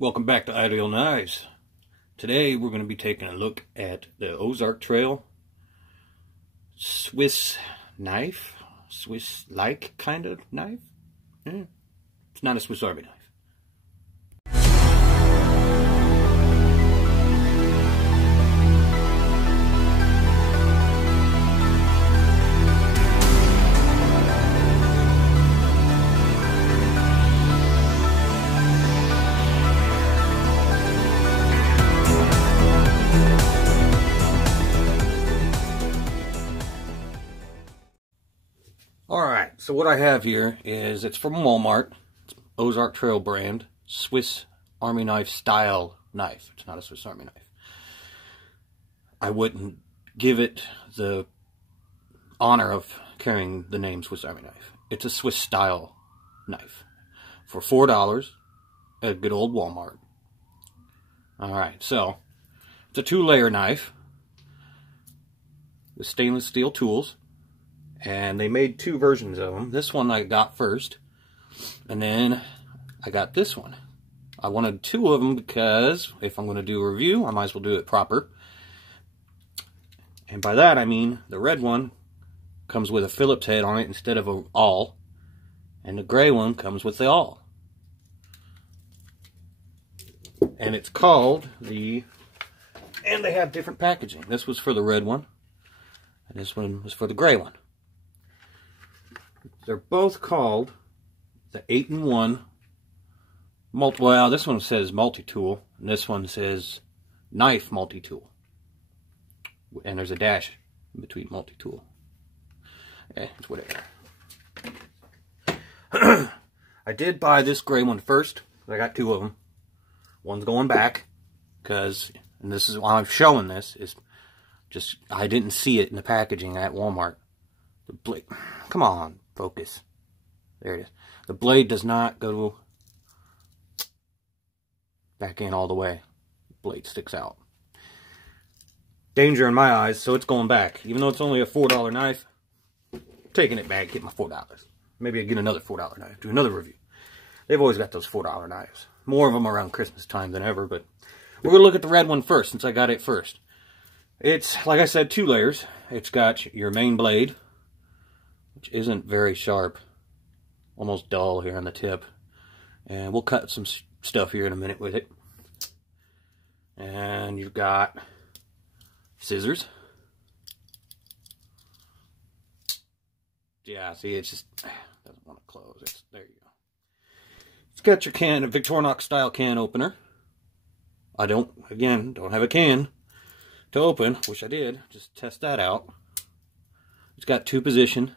Welcome back to Untitled Knives. Today we're going to be taking a look at the Ozark Trail Swiss knife. Swiss-like kind of knife. Yeah. It's not a Swiss Army knife. Alright, so what I have here is, it's from Walmart. It's Ozark Trail brand. Swiss Army knife style knife. It's not a Swiss Army knife. I wouldn't give it the honor of carrying the name Swiss Army knife. It's a Swiss style knife. For $4 at a good old Walmart. Alright, so it's a 2-layer knife with stainless steel tools. And they made 2 versions of them. This one I got first. And then I got this one. I wanted 2 of them because if I'm going to do a review, I might as well do it proper. And by that I mean the red one comes with a Phillips head on it instead of a awl. And the gray one comes with the awl. And it's called the... And they have different packaging. This was for the red one. And this one was for the gray one. They're both called the 8-in-1 well, this one says multi-tool, and this one says knife multi-tool. And there's a dash in between multi-tool. It's whatever. I did buy this gray one first. I got 2 of them. One's going back, because, and this is why I'm showing this, is just, I didn't see it in the packaging at Walmart. The blade, come on. Focus. There it is. The blade does not go back in all the way. The blade sticks out. Danger in my eyes, so it's going back. Even though it's only a $4 knife, I'm taking it back, get my $4. Maybe I get another $4 knife, do another review. They've always got those $4 knives. More of them around Christmas time than ever, but we're going to look at the red one first, since I got it first. It's, like I said, 2 layers. It's got your main blade, which isn't very sharp, almost dull here on the tip, and we'll cut some stuff here in a minute with it. And you've got scissors. Yeah, see, it just doesn't want to close. There you go. It's got your can, a Victorinox style can opener. I don't have a can to open. Wish I did. Just test that out. It's got 2 position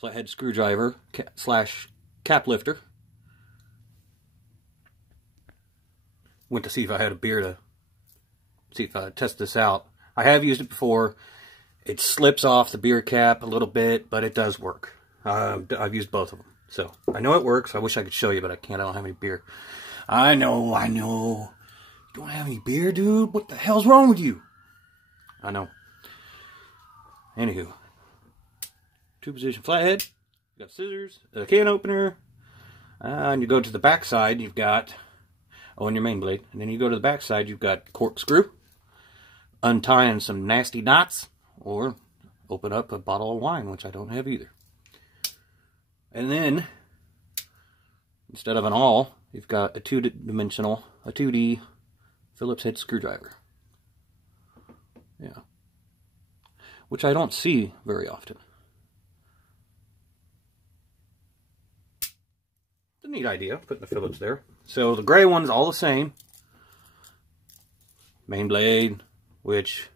flathead screwdriver slash cap lifter. Went to see if I had a beer to see if I test this out. I have used it before. It slips off the beer cap a little bit, but it does work. I've used both of them, so I know it works. I wish I could show you, but I can't. I don't have any beer. I know. You don't have any beer, dude? What the hell's wrong with you? I know. Anywho. 2-position flathead, you got scissors, a can opener, and you go to the back side, you've got, and your main blade, and then you go to the back side, you've got corkscrew, untying some nasty knots, or open up a bottle of wine, which I don't have either. And then, instead of an awl, you've got a 2D Phillips head screwdriver. Yeah. Which I don't see very often. Neat idea, putting the Phillips there. So the gray one's all the same. Main blade, which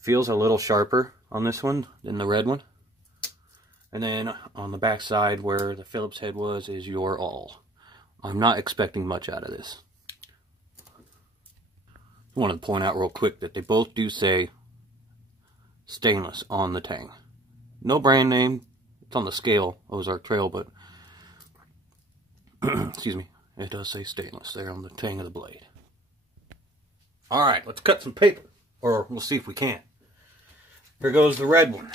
feels a little sharper on this one than the red one. And then on the back side where the Phillips head was is your awl. I'm not expecting much out of this. I wanted to point out real quick that they both do say stainless on the tang. No brand name. It's on the scale, Ozark Trail, but excuse me, it does say stainless there on the tang of the blade. Alright, let's cut some paper. Or we'll see if we can. Here goes the red one.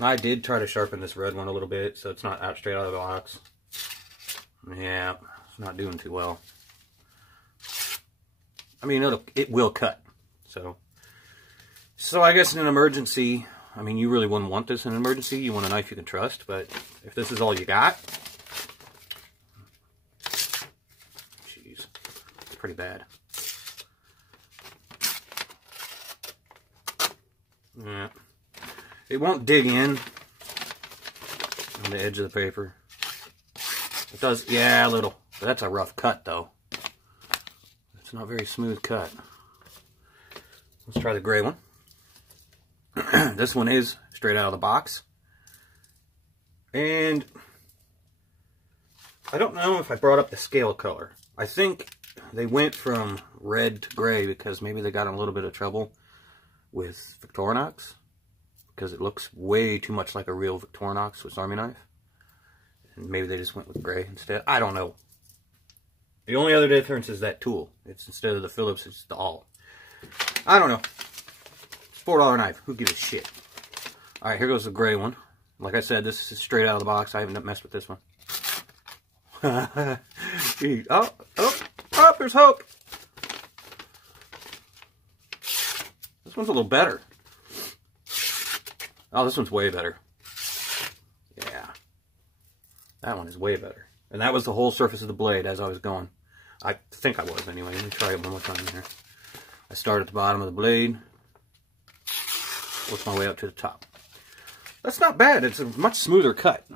I did try to sharpen this red one a little bit, so it's not out straight out of the box. Yeah, it's not doing too well. I mean, it will cut. So I guess in an emergency, I mean, you really wouldn't want this in an emergency. You want a knife you can trust, but if this is all you got, jeez, it's pretty bad. Yeah, it won't dig in on the edge of the paper. It does, yeah, a little. But that's a rough cut, though. It's not a very smooth cut. Let's try the gray one. This one is straight out of the box. And I don't know if I brought up the scale color. I think they went from red to gray because maybe they got in a little bit of trouble with Victorinox, because it looks way too much like a real Victorinox Swiss Army knife. And maybe they just went with gray instead. I don't know. The only other difference is that tool. It's instead of the Phillips, it's the awl. I don't know. It's a $4 knife. Who gives a shit? Alright, here goes the gray one. Like I said, this is straight out of the box. I haven't messed with this one. Oh, there's hope. This one's a little better. Oh, this one's way better. Yeah. That one is way better. And that was the whole surface of the blade as I was going. I think I was anyway. Let me try it one more time here. I start at the bottom of the blade. Work my way up to the top. That's not bad. It's a much smoother cut.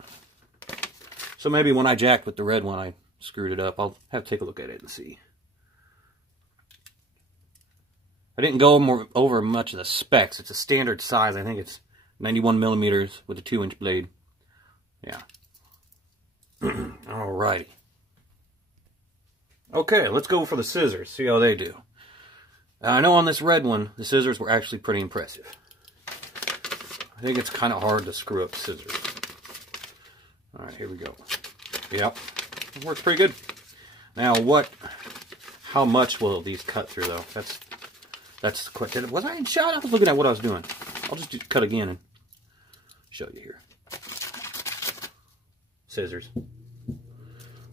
So maybe when I jacked with the red one, I screwed it up. I'll have to take a look at it and see. I didn't go over much of the specs. It's a standard size. I think it's 91 millimeters with a 2-inch blade. Yeah. Alrighty. Okay, let's go for the scissors. See how they do. I know on this red one, the scissors were actually pretty impressive. I think it's kind of hard to screw up scissors. Alright, here we go. Yep. It works pretty good. Now how much will these cut through though? That's the question. Was I in shot? I was looking at what I was doing. I'll just cut again and show you here. Scissors.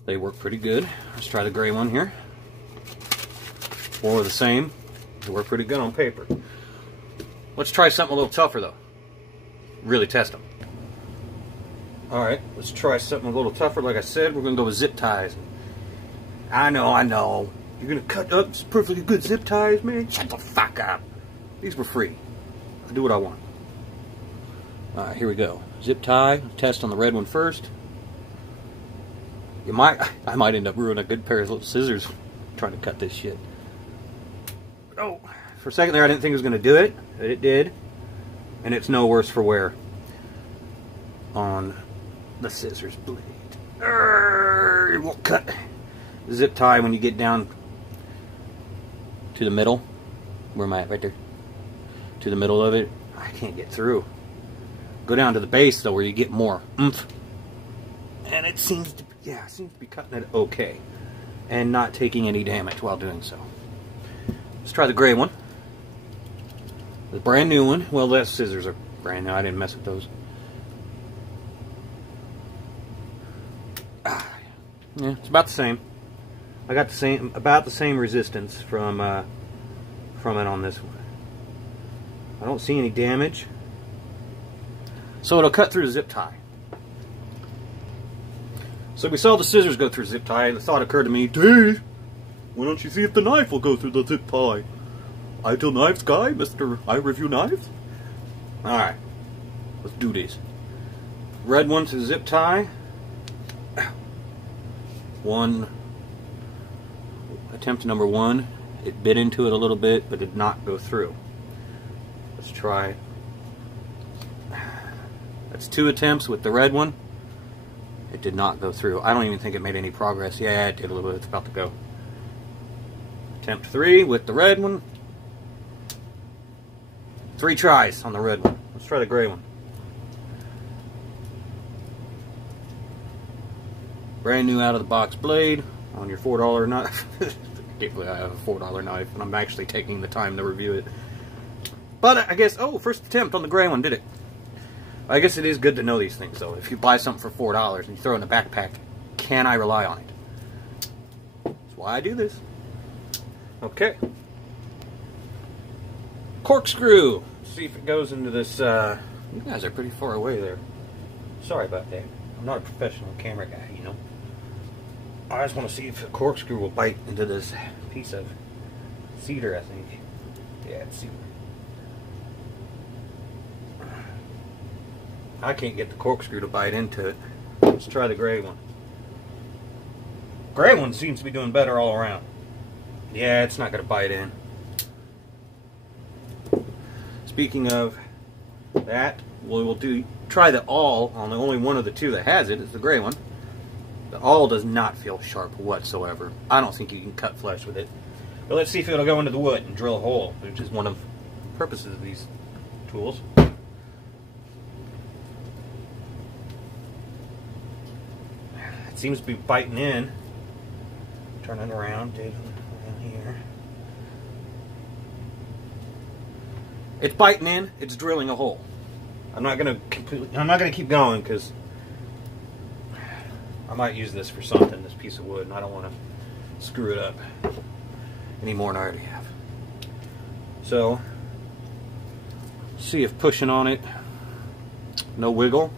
They work pretty good. Let's try the gray one here. Or the same. They work pretty good on paper. Let's try something a little tougher though. Really test them. Alright, let's try something a little tougher. Like I said, we're going to go with zip ties. I know. You're going to cut up perfectly good zip ties, man? Shut the fuck up. These were free. I do what I want. Alright, here we go. Zip tie. Test on the red one first. I might end up ruining a good pair of little scissors trying to cut this shit. Oh, for a second there I didn't think it was going to do it, but it did. And it's no worse for wear on the scissors blade. It won't cut. Zip tie when you get down to the middle. Where am I at? Right there. To the middle of it. I can't get through. Go down to the base though, where you get more oomph. And it seems to be cutting it okay. And not taking any damage while doing so. Let's try the gray one. The brand new one. Well, those scissors are brand new. I didn't mess with those. Yeah, it's about the same. I got about the same resistance from it on this one. I don't see any damage. So it'll cut through the zip tie. So we saw the scissors go through the zip tie, and the thought occurred to me, Dave, why don't you see if the knife will go through the zip tie? Untitled Knives guy, Mr. I Review Knives. Alright, let's do this. Red one to zip tie. Attempt number 1. It bit into it a little bit, but did not go through. Let's try. That's 2 attempts with the red one. It did not go through. I don't even think it made any progress. Yeah, it did a little bit. It's about to go. Attempt 3 with the red one. 3 tries on the red one. Let's try the gray one. Brand new out of the box blade on your $4 knife. I have a $4 knife, and I'm actually taking the time to review it. But I guess, first attempt on the gray one, did it? I guess it is good to know these things, though. If you buy something for $4 and you throw it in a backpack, can I rely on it? That's why I do this. Okay. Corkscrew. Let's see if it goes into this. You guys are pretty far away there. Sorry about that. I'm not a professional camera guy, you know. I just want to see if the corkscrew will bite into this piece of cedar, I think. Yeah, it's cedar. I can't get the corkscrew to bite into it. Let's try the gray one. Gray one seems to be doing better all around. Yeah, it's not going to bite in. Speaking of that, we will try the awl on the only one of the two that has it. It's the gray one. The awl does not feel sharp whatsoever. I don't think you can cut flesh with it. But let's see if it'll go into the wood and drill a hole, which is one of the purposes of these tools. It seems to be biting in. Turn it around, David, around here. It's biting in. It's drilling a hole. I'm not gonna keep going because I might use this for something. This piece of wood, and I don't want to screw it up any more than I already have. So, see if pushing on it, no wiggle.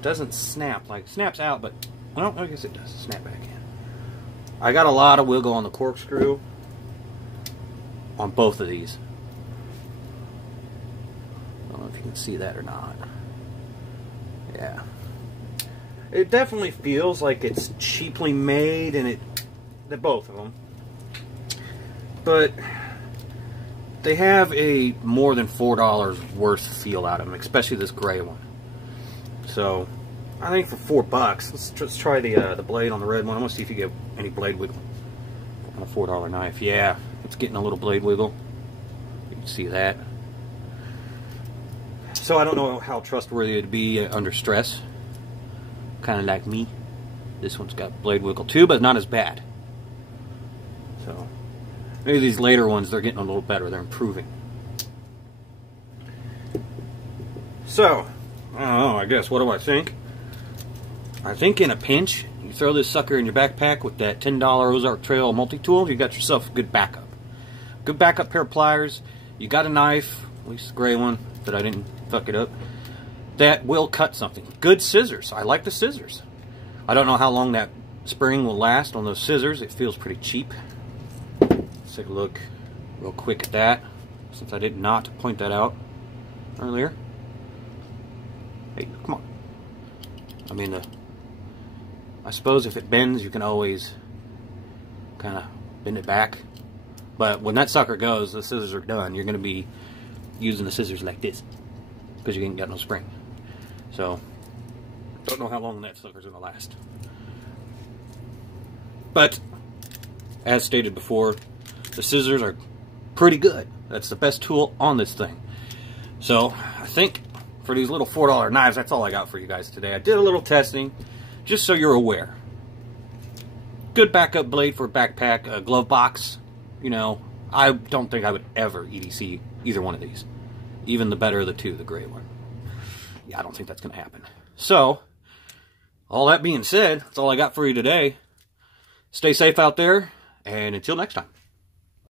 Doesn't snap, like snaps out, but well, I guess it does snap back in. I got a lot of wiggle on the corkscrew on both of these. I don't know if you can see that or not. Yeah. It definitely feels like it's cheaply made, and they're both of them. But they have a more than $4 worth feel out of them, especially this gray one. So I think for $4, let's try the blade on the red one. I want to see if you get any blade wiggle on a $4 knife. Yeah, it's getting a little blade wiggle. You can see that. So I don't know how trustworthy it'd be under stress. Kind of like me. This one's got blade wiggle too, but not as bad. So maybe these later ones, they're getting a little better. They're improving. So I don't know, I guess, what do I think? I think in a pinch, you throw this sucker in your backpack with that $10 Ozark Trail multi-tool, you got yourself a good backup. Good backup pair of pliers. You got a knife, at least the gray one, that I didn't fuck it up, that will cut something. Good scissors. I like the scissors. I don't know how long that spring will last on those scissors. It feels pretty cheap. Let's take a look real quick at that, since I did not point that out earlier. Hey, come on. I mean, I suppose if it bends, you can always kind of bend it back. But when that sucker goes, the scissors are done. You're going to be using the scissors like this because you ain't got no spring. So, don't know how long that sucker's going to last. But, as stated before, the scissors are pretty good. That's the best tool on this thing. So, I think for these little $4 knives, that's all I got for you guys today. I did a little testing, just so you're aware. Good backup blade for a backpack, a glove box. You know, I don't think I would ever EDC either one of these. Even the better of the two, the gray one. Yeah, I don't think that's going to happen. So, all that being said, that's all I got for you today. Stay safe out there, and until next time.